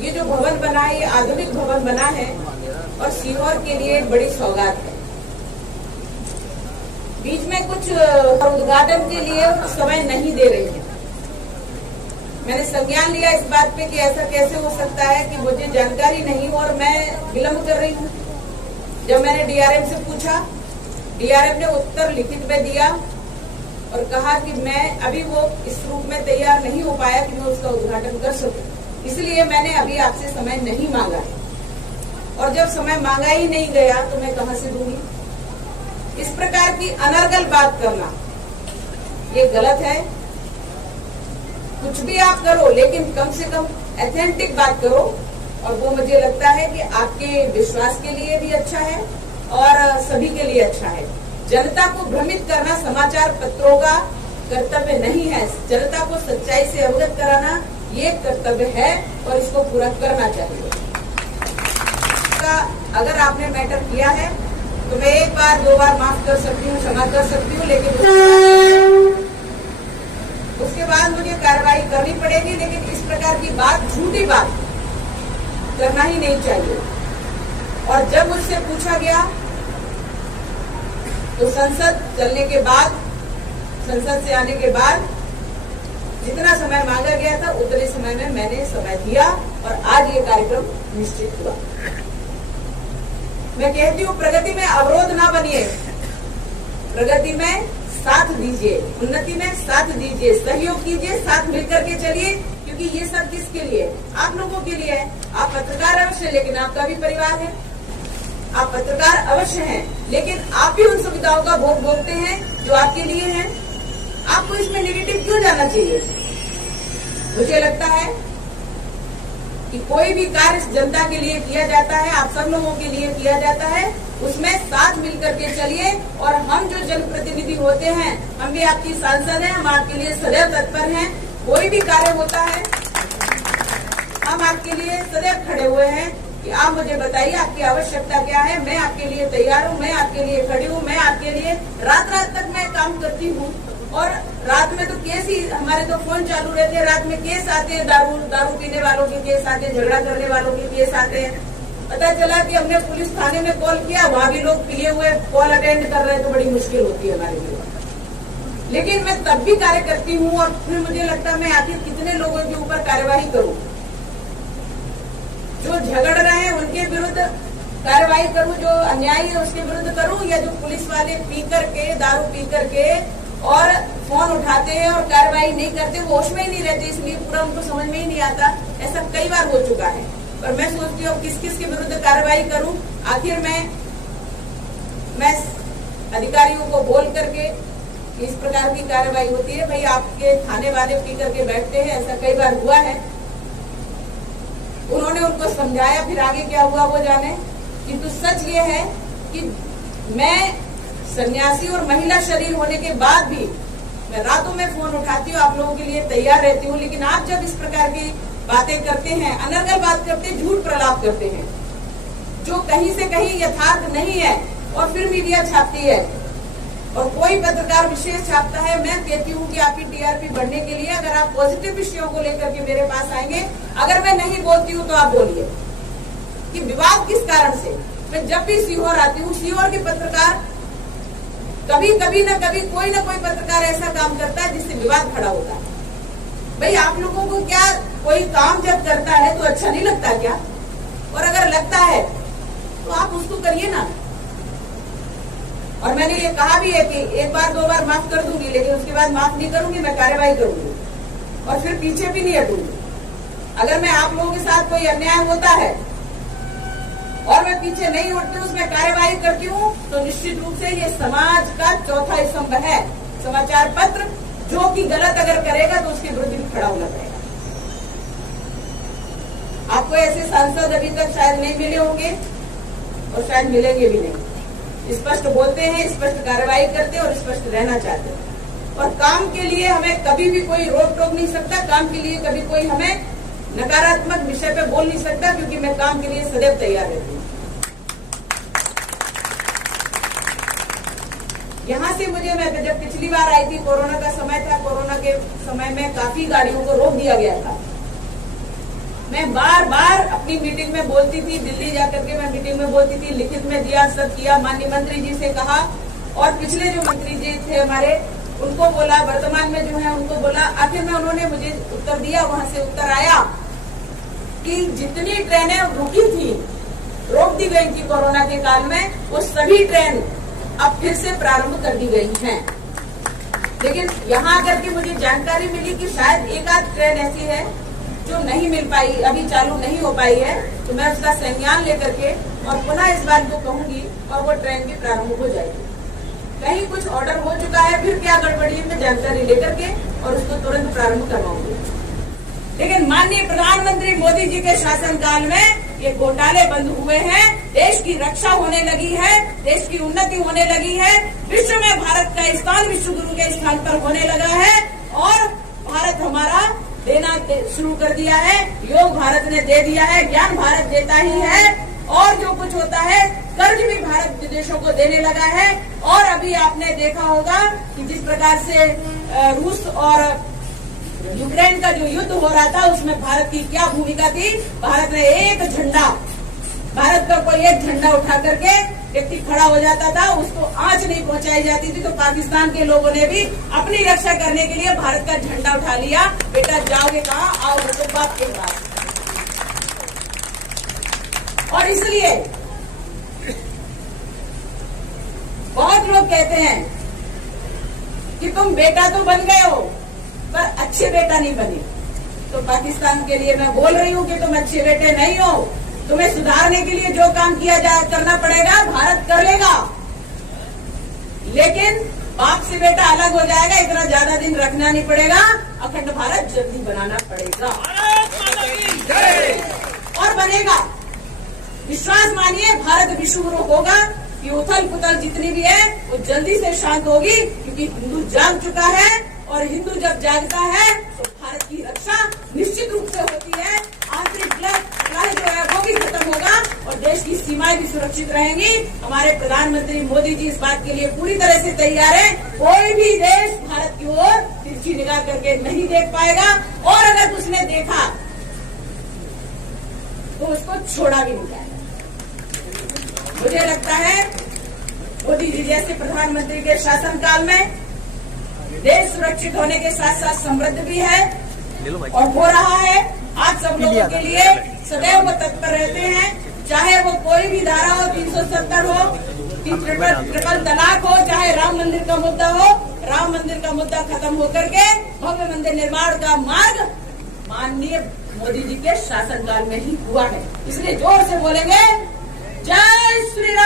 ये जो भवन बना है ये आधुनिक भवन बना है और सीहोर के लिए एक बड़ी सौगात है। बीच में कुछ उद्घाटन के लिए समय नहीं दे रही है। मैंने संज्ञान लिया इस बात पे कि ऐसा कैसे हो सकता है कि मुझे जानकारी नहीं और मैं विलंब कर रही हूँ। जब मैंने डीआरएम से पूछा, डीआरएम ने उत्तर लिखित में दिया और कहा कि मैं अभी वो इस रूप में तैयार नहीं हो पाया कि मैं उसका उद्घाटन कर सकूं, इसलिए मैंने अभी आपसे समय नहीं मांगा है। और जब समय मांगा ही नहीं गया तो मैं कहां से दूंगी? इस प्रकार की अनर्गल बात करना ये गलत है। कुछ भी आप करो लेकिन कम से कम ऑथेंटिक बात करो, और वो मुझे लगता है कि आपके विश्वास के लिए भी अच्छा है और सभी के लिए अच्छा है। जनता को भ्रमित करना समाचार पत्रों का कर्तव्य नहीं है। जनता को सच्चाई से अवगत कराना ये कर्तव्य है और इसको पूरा करना चाहिए। अगर आपने मैटर किया है तो मैं एक बार दो बार माफ कर सकती हूँ, क्षमा कर सकती हूँ, लेकिन उसके बाद मुझे कार्रवाई करनी पड़ेगी। लेकिन इस प्रकार की बात, झूठी बात करना ही नहीं चाहिए। और जब मुझसे पूछा गया तो संसद चलने के बाद, संसद से आने के बाद जितना समय मांगा गया था उतने समय में मैंने समय दिया और आज ये कार्यक्रम निश्चित हुआ। मैं कहती हूँ प्रगति में अवरोध ना बनिए, प्रगति में साथ दीजिए, उन्नति में साथ दीजिए, सहयोग कीजिए, साथ मिलकर के चलिए। क्योंकि ये सब किसके लिए? आप लोगों के लिए है। आप पत्रकार अवश्य, लेकिन आपका भी परिवार है। आप पत्रकार अवश्य हैं, लेकिन आप भी उन सुविधाओं का भोग भोगते हैं जो आपके लिए हैं। आपको इसमें नेगेटिव क्यों जाना चाहिए? मुझे लगता है कि कोई भी कार्य जनता के लिए किया जाता है, आप सब लोगों के लिए किया जाता है, उसमें साथ मिलकर के चलिए। और हम जो जनप्रतिनिधि होते हैं, हम भी आपकी सांसद हैं, हम आपके लिए सदैव तत्पर हैं। कोई भी कार्य होता है हम आपके लिए सदैव खड़े हुए हैं कि आप मुझे बताइए आपकी आवश्यकता क्या है, मैं आपके लिए तैयार हूँ, मैं आपके लिए खड़ी हूँ, मैं आपके लिए रात रात तक मैं काम करती हूँ। और रात में तो केस ही, हमारे तो फोन चालू रहते हैं, रात में केस आते हैं, दारू पीने वालों के केस आते हैं, झगड़ा करने वालों के केस आते हैं। पता चला कि हमने पुलिस थाने में कॉल किया, वहां भी लोग पिए हुए कॉल अटेंड कर रहे हैं, तो बड़ी मुश्किल होती है हमारे लिए। लेकिन मैं तब भी कार्य करती हूँ और फिर मुझे लगता है मैं आखिर कितने लोगों के ऊपर कार्यवाही करूँ। जो झगड़ रहे हैं उनके विरुद्ध कार्रवाई करूं, जो अन्यायी है उसके विरुद्ध करूं, या जो पुलिस वाले पी करके, दारू पी करके और फोन उठाते हैं और कार्रवाई नहीं करते, वो होश में ही नहीं रहते, इसलिए पूरा उनको समझ में ही नहीं आता। ऐसा कई बार हो चुका है। पर मैं सोचती हूँ किस किस के विरुद्ध कार्रवाई करूं। आखिर मैं अधिकारियों को बोल करके इस प्रकार की कार्रवाई होती है, भाई आपके थाने वाले पी करके बैठते हैं, ऐसा कई बार हुआ है। उन्होंने उनको समझाया, फिर आगे क्या हुआ वो जाने। किंतु सच ये है कि मैं सन्यासी और महिला शरीर होने के बाद भी मैं रातों में फोन उठाती हूँ, आप लोगों के लिए तैयार रहती हूँ। लेकिन आप जब इस प्रकार की बातें करते हैं, अनर्गल बात करते हैं, झूठ प्रलाप करते हैं, जो कहीं से कहीं यथार्थ नहीं है, और फिर मीडिया छापती है और कोई पत्रकार विशेष छापता है। मैं कहती हूँ कि आपकी टीआरपी बढ़ने के लिए अगर आप पॉजिटिव विषयों को लेकर के मेरे पास आएंगे, अगर मैं नहीं बोलती हूँ तो आप बोलिए कि विवाद किस कारण से। मैं जब भी सीहोर आती हूँ, सीहोर के पत्रकार कभी न कभी कोई न कोई पत्रकार ऐसा काम करता है जिससे विवाद खड़ा होता है। भाई आप लोगों को क्या, कोई काम जब करता है तो अच्छा नहीं लगता क्या? और अगर लगता है तो आप उसको करिए ना। और मैंने ये कहा भी है कि एक बार दो बार माफ कर दूंगी, लेकिन उसके बाद माफ नहीं करूंगी, मैं कार्रवाई करूंगी और फिर पीछे भी नहीं हटूंगी। अगर मैं आप लोगों के साथ कोई अन्याय होता है और मैं पीछे नहीं हटती हूँ, उसमें कार्रवाई करती हूँ, तो निश्चित रूप से ये समाज का चौथा स्तंभ है समाचार पत्र, जो कि गलत अगर करेगा तो उसके विरुद्ध भी खड़ा होना पड़ेगा। आपको ऐसे सांसद अभी तक शायद नहीं मिले होंगे और शायद मिलेंगे भी नहीं। स्पष्ट बोलते हैं, स्पष्ट कार्रवाई करते हैं और स्पष्ट रहना चाहते हैं। और काम के लिए हमें कभी भी कोई रोक टोक नहीं सकता, काम के लिए कभी कोई हमें नकारात्मक विषय पे बोल नहीं सकता, क्योंकि मैं काम के लिए सदैव तैयार रहती हूँ। यहाँ से मैं जब पिछली बार आई थी, कोरोना का समय था, कोरोना के समय में काफी गाड़ियों को रोक दिया गया था। मैं बार बार अपनी मीटिंग में बोलती थी, दिल्ली जाकर के मैं मीटिंग में बोलती थी, लिखित में दिया, सब किया, माननीय मंत्री जी से कहा और पिछले जो मंत्री जी थे हमारे उनको बोला, वर्तमान में जो है उनको बोला। आखिर में उन्होंने मुझे उत्तर दिया, वहां से उत्तर आया कि जितनी ट्रेनें रुकी थी, रोक दी गई थी कोरोना के काल में, वो सभी ट्रेन अब फिर से प्रारंभ कर दी गई हैं। लेकिन यहाँ आकर के मुझे जानकारी मिली कि शायद एक आध ट्रेन ऐसी है जो नहीं मिल पाई, अभी चालू नहीं हो पाई है, तो मैं उसका संज्ञान लेकर के और पुनः इस बात को कहूंगी और वो ट्रेन भी प्रारंभ हो जाएगी। कहीं कुछ ऑर्डर हो चुका है, फिर क्या गड़बड़ी है, मैं जानकारी लेकर के और उसको तुरंत प्रारंभ करवाऊंगी। लेकिन माननीय प्रधानमंत्री मोदी जी के शासनकाल में ये घोटाले बंद हुए हैं, देश की रक्षा होने लगी है, देश की उन्नति होने लगी है, विश्व में भारत का स्थान विश्व गुरु के स्थान पर होने लगा है और भारत हमारा देना शुरू कर दिया है। योग भारत ने दे दिया है, ज्ञान भारत देता ही है और जो कुछ होता है कर्ज भी भारत विदेशों को देने लगा है। और अभी आपने देखा होगा कि जिस प्रकार से रूस और यूक्रेन का जो युद्ध हो रहा था उसमें भारत की क्या भूमिका थी। भारत ने एक झंडा, भारत का कोई एक झंडा उठा करके व्यक्ति खड़ा हो जाता था, उसको आंच नहीं पहुंचाई जाती थी, तो पाकिस्तान के लोगों ने भी अपनी रक्षा करने के लिए भारत का झंडा उठा लिया। बेटा जाओगे कहाँ, आओ बच्चे बाप के पास। और इसलिए बहुत लोग कहते हैं कि तुम बेटा तो बन गए हो पर अच्छे बेटा नहीं बने। तो पाकिस्तान के लिए मैं बोल रही हूँ कि तुम अच्छे बेटे नहीं हो। तुम्हें सुधारने के लिए जो काम किया जाए करना पड़ेगा, भारत कर लेगा, लेकिन बाप से बेटा अलग हो जाएगा, इतना ज्यादा दिन रखना नहीं पड़ेगा, अखंड भारत जल्दी बनाना पड़ेगा और बनेगा। विश्वास मानिए, भारत विश्व गुरु होगा। ये उथल पुथल जितनी भी है वो जल्दी से शांत होगी, क्योंकि हिंदू जाग चुका है और हिंदू जब जागता है तो भारत की रक्षा निश्चित रूप से होती है। आंतरिक कलह जो है वो भी खत्म होगा और देश की सीमाएं भी सुरक्षित रहेंगी। हमारे प्रधानमंत्री मोदी जी इस बात के लिए पूरी तरह से तैयार है। कोई भी देश भारत की ओर तिरछी निगाह करके नहीं देख पाएगा और अगर उसने देखा तो उसको छोड़ा भी नहीं जाएगा। मुझे लगता है मोदी जी जैसे प्रधानमंत्री के शासनकाल में देश सुरक्षित होने के साथ साथ समृद्ध भी है और हो रहा है। आज सब लोगों के लिए सदैव वो तत्पर रहते हैं, चाहे वो कोई भी धारा हो, 370 हो, ट्रिपल तलाक हो, चाहे राम मंदिर का मुद्दा हो। राम मंदिर का मुद्दा खत्म होकर के भव्य मंदिर निर्माण का मार्ग माननीय मोदी जी के शासनकाल में ही हुआ है। इसलिए जोर से बोलेंगे, जय श्री राम।